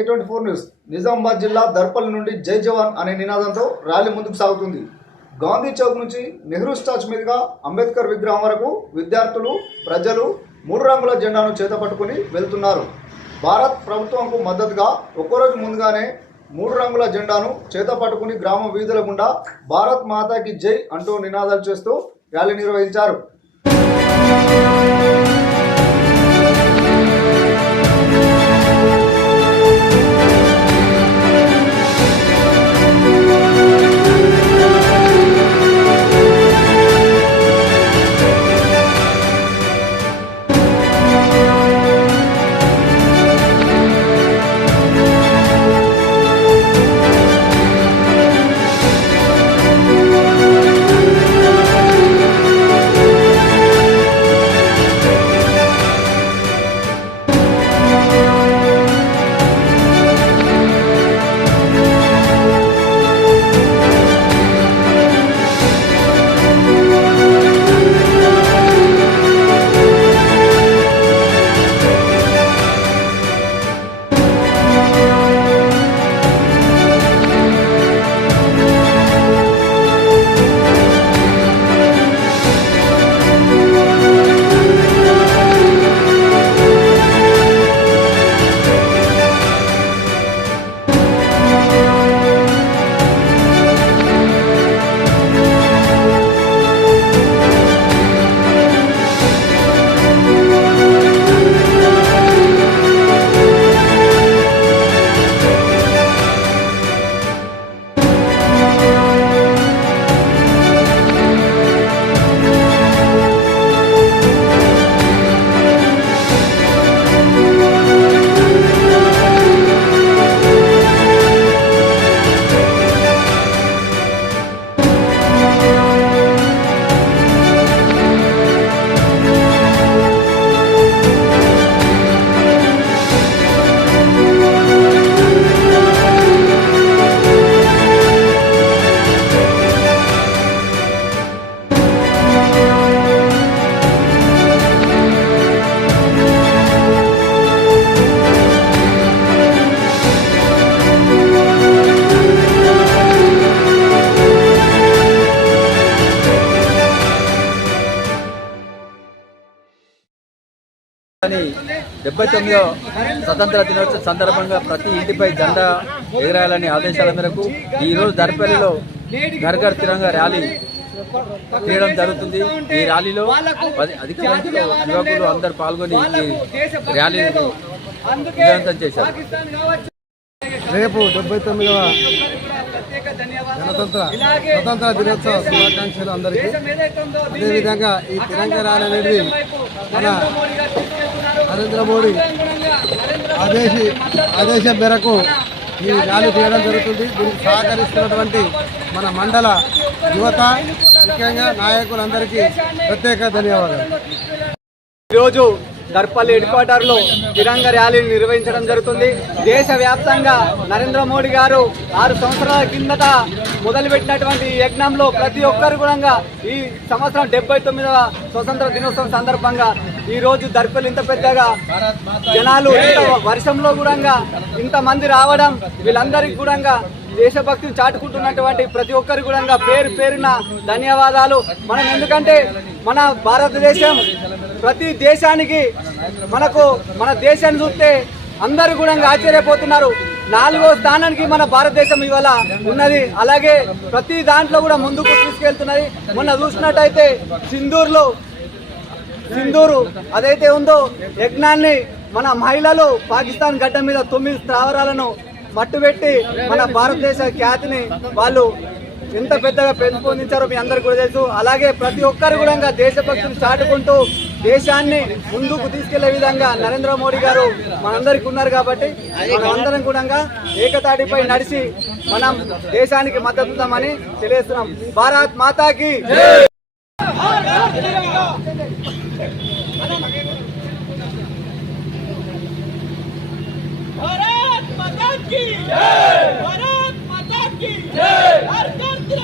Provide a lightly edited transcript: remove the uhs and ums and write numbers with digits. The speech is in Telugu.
K24 news. నిజామాబాద్ జిల్లా దర్పల్ నుండి జై జవాన్ అనే నినాదంతో ర్యాలీ ముందుకు సాగుతుంది. గాంధీ చౌక్ నుంచి నెహ్రూ స్టాచ్యూ మీదుగా అంబేద్కర్ విగ్రహం వరకు విద్యార్థులు, ప్రజలు 3 రంగుల జెండాను చేతపట్టుకుని వెళ్తున్నారు. భారత్ ప్రభుత్వంకు మద్దతుగా ఒక్కరోజు ముందుగానే 3 రంగుల జెండాను చేతపట్టుకుని గ్రామ వీధుల గుండా భారత్ మాతాకి జై అంటూ నినాదాలు చేస్తూ ర్యాలీ నిర్వహించారు. అని 79వ స్వతంత్ర దినోత్సవ సందర్భంగా ప్రతి ఇంటిపై జెండా ఎగరాయాలని ఆదేశాల మేరకు ఈరోజు దర్పల్లిలో ఘర్ ఘర్ తిరంగా ర్యాలీ తీయడం జరుగుతుంది. ఈ ర్యాలీలో అధిక సంఖ్యలో యువకులు అందరూ పాల్గొని ఈ ర్యాలీని విజయవంతం చేశారు. రేపు 79వ స్వతంత్ర దినోత్సవ శుభాకాంక్షలు అందరికీ. అదేవిధంగా ఈ తిరంగా ర్యాలీ అనేది మన నరేంద్ర మోడీ ఆదేశం మేరకు ఈ ర్యాలీ చేయడం జరుగుతుంది. దీనికి సహకరిస్తున్నటువంటి మన మండల యువత, ముఖ్యంగా నాయకులందరికీ ప్రత్యేక ధన్యవాదాలు. ఈరోజు దర్పల్లి హెడ్ క్వార్టర్లో తిరంగా ర్యాలీని నిర్వహించడం జరుగుతుంది. దేశవ్యాప్తంగా నరేంద్ర మోడీ గారు 6 సంవత్సరాల కిందట మొదలుపెట్టినటువంటి ఈ యజ్ఞంలో ప్రతి ఒక్కరు కూడా ఈ సంవత్సరం 79వ స్వతంత్ర దినోత్సవం సందర్భంగా ఈ రోజు దర్పల్లి ఇంత పెద్దగా జనాలు, ఇంత వర్షంలో కూడా ఇంతమంది రావడం, వీళ్ళందరికీ కూడా దేశభక్తిని చాటుకుంటున్నటువంటి ప్రతి ఒక్కరికి కూడా పేరు పేరున ధన్యవాదాలు. మనం ఎందుకంటే మన భారతదేశం ప్రతి దేశానికి మన దేశాన్ని చూస్తే అందరూ కూడా ఆశ్చర్యపోతున్నారు. 4వ స్థానానికి మన భారతదేశం ఇవాళ ఉన్నది. అలాగే ప్రతి దాంట్లో కూడా ముందుకు తీసుకెళ్తున్నది. మొన్న చూసినట్టయితే సింధూరు అదైతే ఉందో యజ్ఞాన్ని మన మహిళలు పాకిస్తాన్ గడ్డ మీద 9 స్థావరాలను మట్టుబెట్టి మన భారతదేశ ఖ్యాతిని వాళ్ళు ఎంత పెద్దగా పెంపొందించారో మీ అందరికీ కూడా తెలుసు. అలాగే ప్రతి ఒక్కరు కూడా దేశభక్తిని చాటుకుంటూ దేశాన్ని ముందుకు తీసుకెళ్లే విధంగా నరేంద్ర మోడీ గారు మనందరికీ ఉన్నారు. కాబట్టి మనమందరం కూడా ఏకతాటిపై నడిచి మనం దేశానికి మద్దతుదామని తెలియజేస్తున్నాం. భారత్ మాతాకి भारत माता की जय, भारत माता की जय।